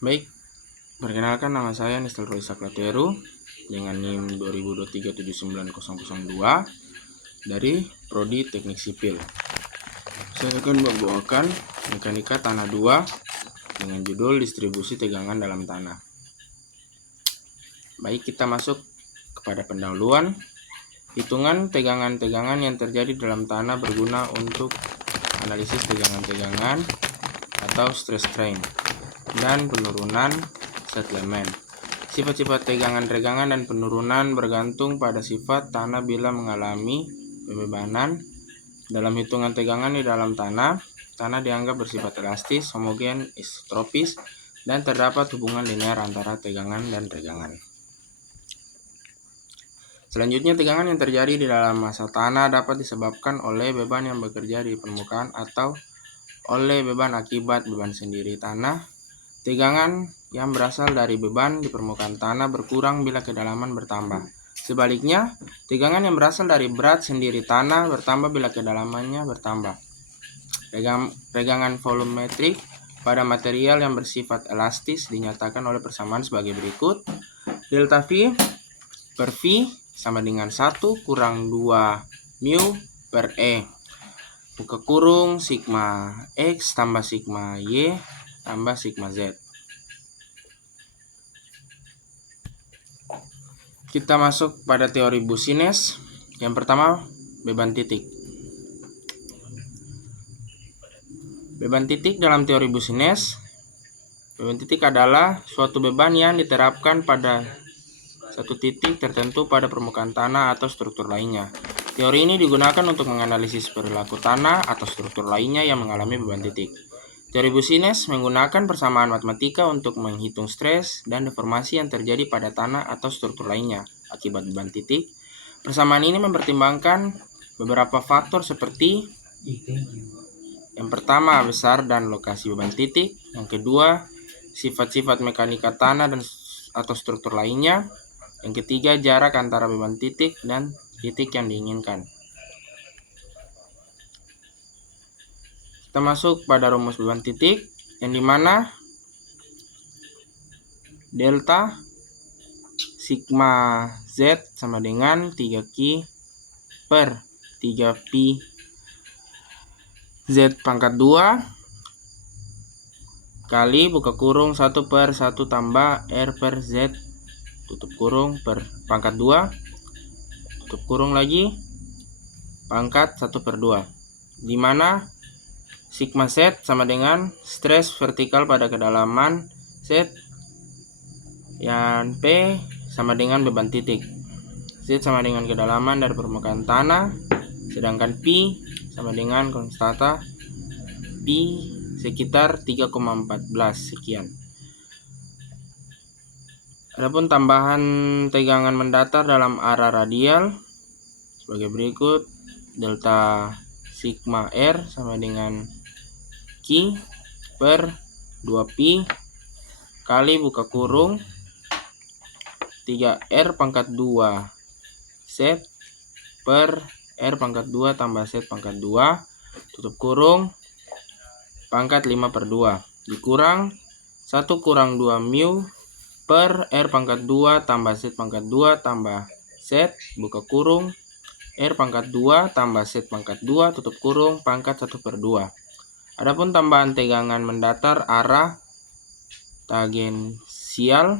Baik, perkenalkan nama saya Nistel Roy Saklateru dengan NIM 2023790002 dari Prodi Teknik Sipil. Saya akan membawakan mekanika tanah 2 dengan judul distribusi tegangan dalam tanah. Baik, kita masuk kepada pendahuluan. Hitungan tegangan-tegangan yang terjadi dalam tanah berguna untuk analisis tegangan-tegangan atau stress strain dan penurunan settlement. Sifat-sifat tegangan-tegangan dan penurunan bergantung pada sifat tanah bila mengalami pembebanan. Dalam hitungan tegangan di dalam tanah dianggap bersifat elastis, homogen, isotropis, dan terdapat hubungan linear antara tegangan dan tegangan. Selanjutnya, tegangan yang terjadi di dalam massa tanah dapat disebabkan oleh beban yang bekerja di permukaan atau oleh beban akibat beban sendiri tanah. Tegangan yang berasal dari beban di permukaan tanah berkurang bila kedalaman bertambah. Sebaliknya, tegangan yang berasal dari berat sendiri tanah bertambah bila kedalamannya bertambah. Tegangan volumetrik pada material yang bersifat elastis dinyatakan oleh persamaan sebagai berikut. Delta V per V sama dengan 1 kurang 2 mu per E. Buka kurung sigma X tambah sigma Y tambah sigma Z. Kita masuk pada teori Boussinesq. Yang pertama, beban titik. Beban titik dalam teori Boussinesq, beban titik adalah suatu beban yang diterapkan pada satu titik tertentu pada permukaan tanah atau struktur lainnya. Teori ini digunakan untuk menganalisis perilaku tanah atau struktur lainnya yang mengalami beban titik. Teori Boussinesq menggunakan persamaan matematika untuk menghitung stres dan deformasi yang terjadi pada tanah atau struktur lainnya akibat beban titik. Persamaan ini mempertimbangkan beberapa faktor seperti yang pertama, besar dan lokasi beban titik. Yang kedua, sifat-sifat mekanika tanah dan atau struktur lainnya. Yang ketiga, jarak antara beban titik dan titik yang diinginkan. Kita masuk pada rumus beban titik, yang dimana delta sigma Z sama dengan 3Q per 3Pi Z pangkat 2 kali buka kurung 1 per 1 tambah R per Z tutup kurung per pangkat 2 tutup kurung lagi pangkat 1 per 2, dimana sigma Z sama dengan stres vertikal pada kedalaman Z yang P sama dengan beban titik. Z sama dengan kedalaman dari permukaan tanah, sedangkan Pi sama dengan konstanta Pi sekitar 3,14 sekian. Adapun tambahan tegangan mendatar dalam arah radial sebagai berikut. Delta sigma R sama dengan Q per 2Pi kali buka kurung 3R pangkat 2 Z per R pangkat 2 tambah Z pangkat 2 tutup kurung pangkat 5 per 2 dikurang 1 kurang 2 mu per R pangkat 2 tambah Z pangkat 2 tambah Z buka kurung R pangkat 2 tambah Z pangkat 2 tutup kurung pangkat 1 per 2. Adapun tambahan tegangan mendatar arah tangensial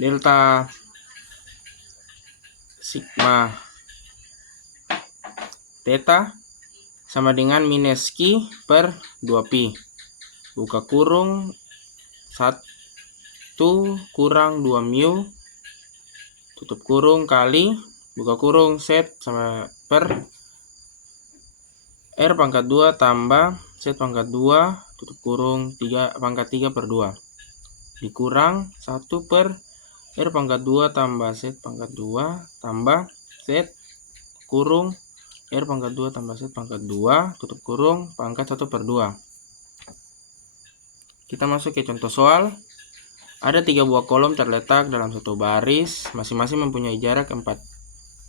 delta sigma theta sama dengan minus Q per 2Pi buka kurung 1 kurang 2 mu tutup kurung kali buka kurung Z sama per R pangkat 2 tambah Z pangkat 2 tutup kurung 3 pangkat 3 per 2 dikurang 1 per R pangkat 2 tambah Z pangkat 2 tambah Z kurung R pangkat 2 tambah Z pangkat 2 tutup kurung pangkat 1 per 2. Kita masuk ke contoh soal. Ada 3 buah kolom terletak dalam satu baris, masing-masing mempunyai jarak 4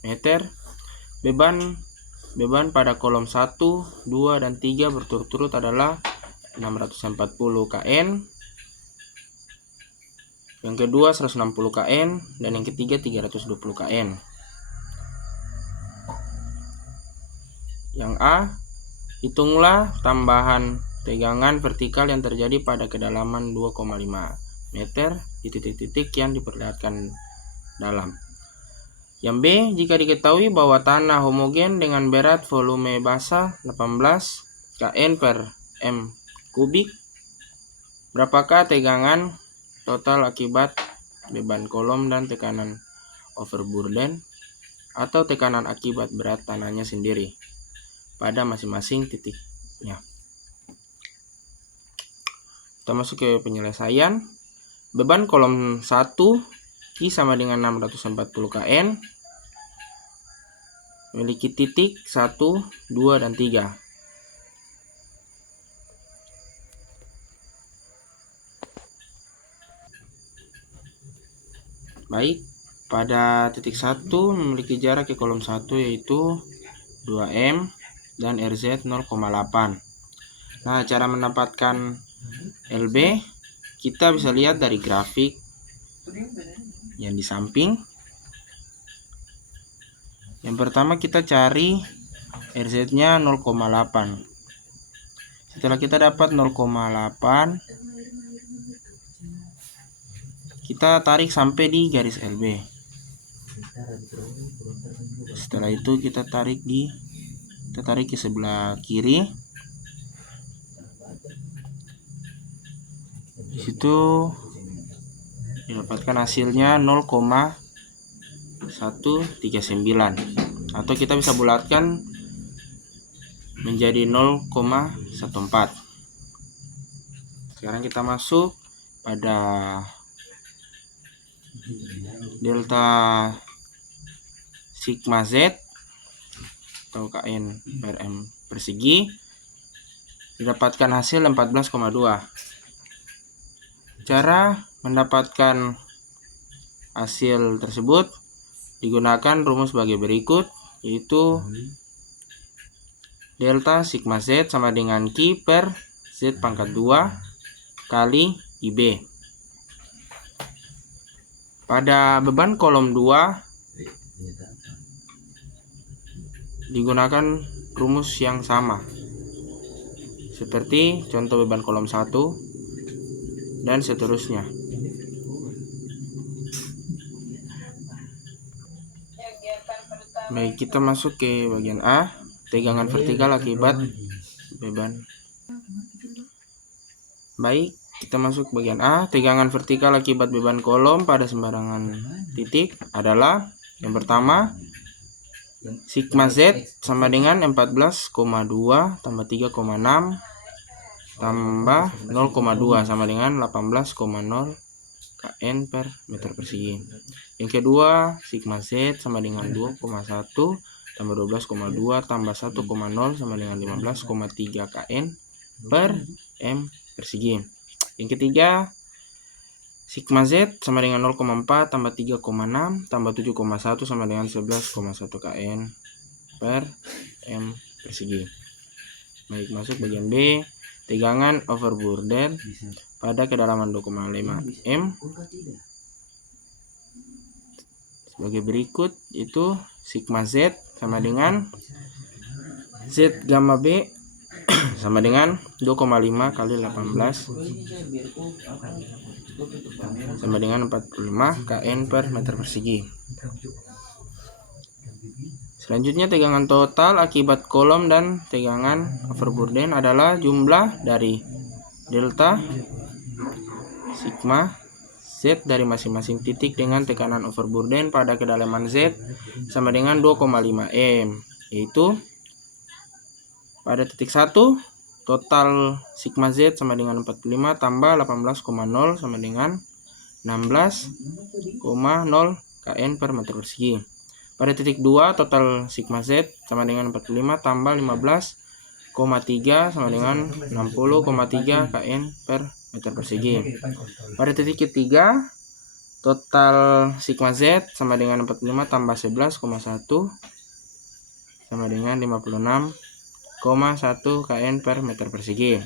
meter. Beban beban pada kolom 1, 2, dan 3 berturut-turut adalah 640 kN, yang kedua 160 kN, dan yang ketiga 320 kN. Yang A, hitunglah tambahan tegangan vertikal yang terjadi pada kedalaman 2,5 meter di titik-titik yang diperlihatkan dalam. Yang B, jika diketahui bahwa tanah homogen dengan berat volume basah 18 kN per m kubik, berapakah tegangan total akibat beban kolom dan tekanan overburden atau tekanan akibat berat tanahnya sendiri pada masing-masing titiknya. Kita masuk ke penyelesaian. Beban kolom 1 Q sama dengan 640 kN, memiliki titik 1, 2, dan 3. Baik, pada titik 1 memiliki jarak ke kolom 1 yaitu 2M dan RZ 0,8. Nah, cara mendapatkan LB kita bisa lihat dari grafik yang di samping. Yang pertama kita cari RZ-nya 0,8. Setelah kita dapat 0,8, kita tarik sampai di garis LB. Setelah itu kita tarik ke sebelah kiri. Di situ didapatkan hasilnya 0,139, atau kita bisa bulatkan menjadi 0,14. Sekarang kita masuk pada delta sigma Z atau Kn per M persegi, didapatkan hasil 14,2. Cara mendapatkan hasil tersebut digunakan rumus sebagai berikut, yaitu delta sigma Z sama dengan Q per Z pangkat 2 kali IB. Pada beban kolom 2 digunakan rumus yang sama seperti contoh beban kolom 1 dan seterusnya. Baik, kita masuk ke bagian A, tegangan vertikal akibat beban. Baik, kita masuk bagian A, tegangan vertikal akibat beban kolom pada sembarangan titik adalah yang pertama, sigma Z sama dengan 14,2 tambah 3,6 tambah 0,2 sama dengan 18,0 kN per meter persegi. Yang kedua, sigma Z sama dengan 2,1 tambah 12,2 tambah 1,0 sama dengan 15,3 kN per M persegi. Yang ketiga, sigma Z sama dengan 0,4 tambah 3,6 tambah 7,1 sama dengan 11,1 kN per M persegi. Baik, masuk bagian B, tegangan overburden pada kedalaman 2,5 M sebagai berikut, itu sigma Z sama dengan Z gamma B sama dengan 2,5 kali 18 sama dengan 45 kN per meter persegi. Selanjutnya, tegangan total akibat kolom dan tegangan overburden adalah jumlah dari delta sigma Z dari masing-masing titik dengan tekanan overburden pada kedalaman Z sama dengan 2,5 M, yaitu pada titik 1 total sigma Z sama dengan 45 tambah 18,0 sama dengan 16,0 kN per meter persegi. Pada titik 2 total sigma Z sama dengan 45 tambah 15,3 sama dengan 60,3 kN per meter persegi. Pada titik ketiga total sigma Z sama dengan 45 tambah 11,1 sama dengan 56,1 kN per meter persegi.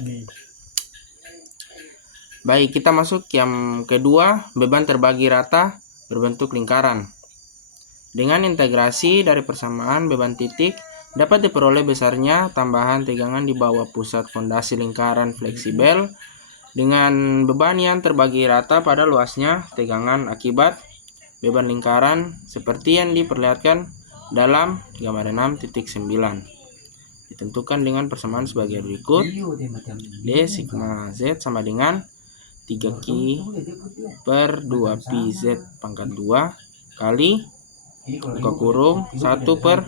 Baik, kita masuk yang kedua, beban terbagi rata berbentuk lingkaran. Dengan integrasi dari persamaan beban titik, dapat diperoleh besarnya tambahan tegangan di bawah pusat fondasi lingkaran fleksibel dengan beban yang terbagi rata pada luasnya tegangan akibat beban lingkaran seperti yang diperlihatkan dalam gambar 6.9. Ditentukan dengan persamaan sebagai berikut. D sigma Z sama dengan 3Q per 2PZ pangkat 2 kali buka kurung 1 per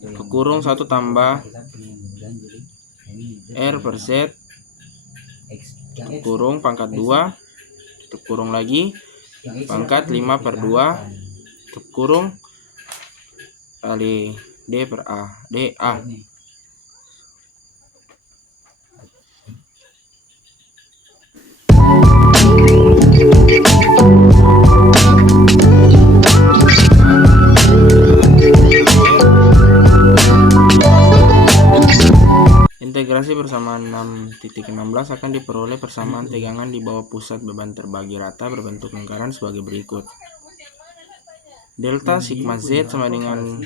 buka kurung 1 tambah R per Z tutup kurung pangkat 2 tutup kurung lagi pangkat 5 per 2 tutup kurung kali D per A DA. Integrasi persamaan 6.16 akan diperoleh persamaan tegangan di bawah pusat beban terbagi rata berbentuk lingkaran sebagai berikut. Delta sigma Z sama dengan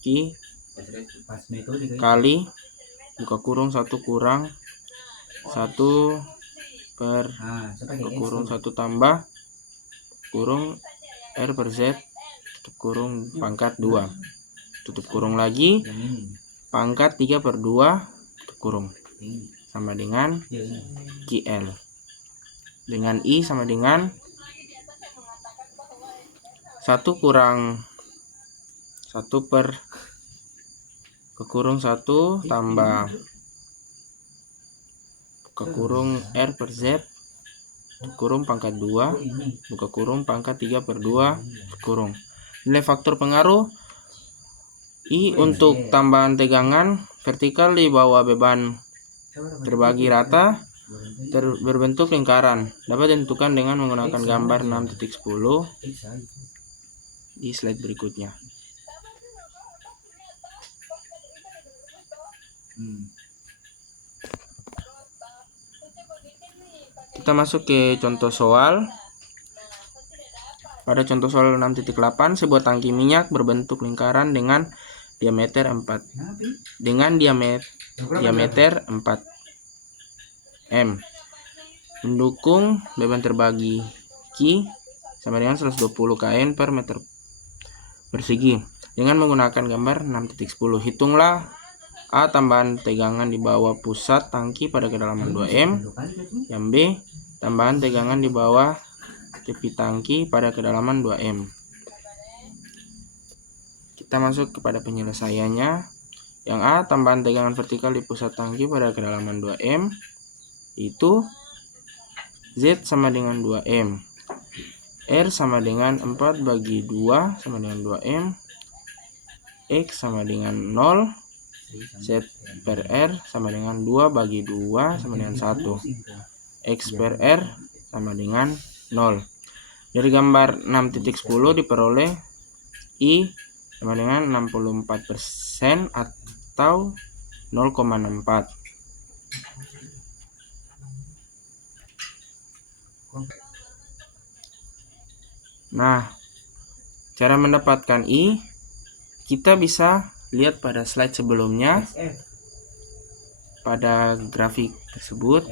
Q kali buka kurung 1 kurang 1 per buka kurung 1 tambah kurung R per Z tutup kurung pangkat 2 tutup kurung lagi pangkat 3 per 2 tutup kurung sama dengan QL dengan I sama dengan 1 kurang 1 per ke kurung 1 tambah buka kurung R per Z kurung pangkat 2 buka kurung pangkat 3 per 2 kurung. Nilai faktor pengaruh I untuk tambahan tegangan vertikal di bawah beban terbagi rata berbentuk lingkaran dapat ditentukan dengan menggunakan gambar 6.10 di slide berikutnya. Kita masuk ke contoh soal. Pada contoh soal 6.8, sebuah tangki minyak berbentuk lingkaran dengan diameter 4 m. Mendukung beban terbagi Q sama dengan 120 kN per meter persegi. Dengan menggunakan gambar 6.10, hitunglah A. Tambahan tegangan di bawah pusat tangki pada kedalaman 2 m. Yang B. Tambahan tegangan di bawah tepi tangki pada kedalaman 2 m. Kita masuk kepada penyelesaiannya. Yang A. Tambahan tegangan vertikal di pusat tangki pada kedalaman 2 m itu Z sama dengan 2 m, R sama dengan 4 bagi 2 sama dengan 2 m, X sama dengan 0, Z per R sama dengan 2 bagi 2 sama dengan 1, X per R sama dengan 0. Dari gambar 6.10 diperoleh I sama dengan 64% atau 0,64. Nah, cara mendapatkan I kita bisa lihat pada slide sebelumnya. Pada grafik tersebut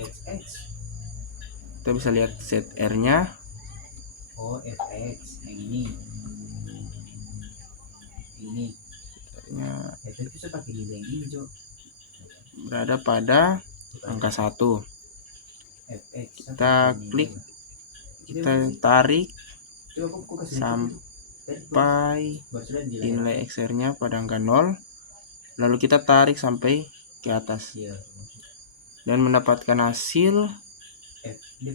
kita bisa lihat ZR-nya. Oh, fx yang ini fx itu pakai nilai ini, Jo. Berada pada angka 1. Kita klik, kita tarik sampai nilai XR-nya pada angka 0, lalu kita tarik sampai ke atas dan mendapatkan hasil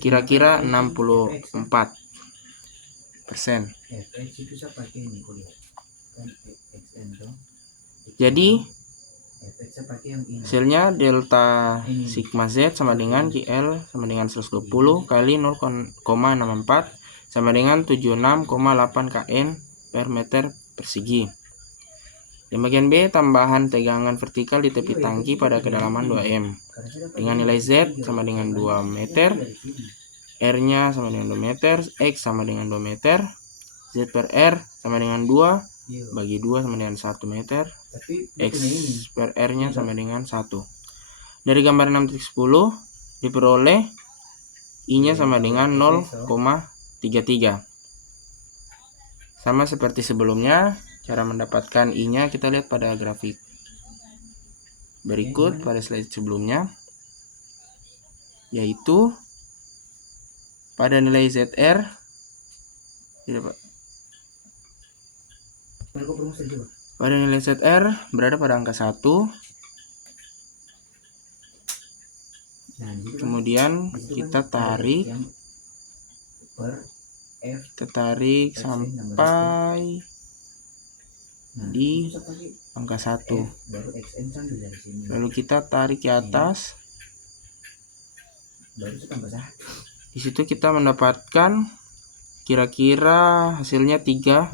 kira-kira 64%. Jadi hasilnya delta sigma Z sama dengan QL sama dengan 120 kali 0,64 sama dengan 76,8 kN per meter persegi. Di bagian B, tambahan tegangan vertikal di tepi tangki pada kedalaman 2 m dengan nilai Z sama dengan 2 meter, R-nya sama dengan 2 meter, X sama dengan 2 meter, Z per R sama dengan 2, bagi 2 sama dengan 1 meter, X per R-nya sama dengan 1. Dari gambar 6.10 diperoleh I-nya sama dengan 0,33. Sama seperti sebelumnya, cara mendapatkan I-nya kita lihat pada grafik berikut pada slide sebelumnya, yaitu pada nilai ZR pada nilai ZR berada pada angka 1. Kemudian kita tarik sampai di angka 1. Lalu kita tarik ke atas. Di situ kita mendapatkan kira-kira hasilnya 33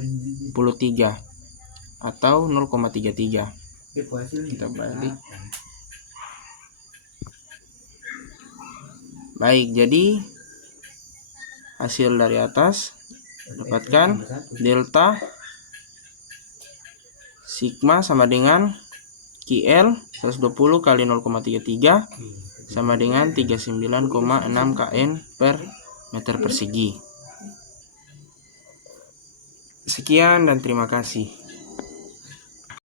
atau 0,33. Kita balik. Baik, jadi hasil dari atas dapatkan delta sigma sama dengan QL 120 kali 0,33 sama dengan 39,6 kN per meter persegi. Sekian dan terima kasih.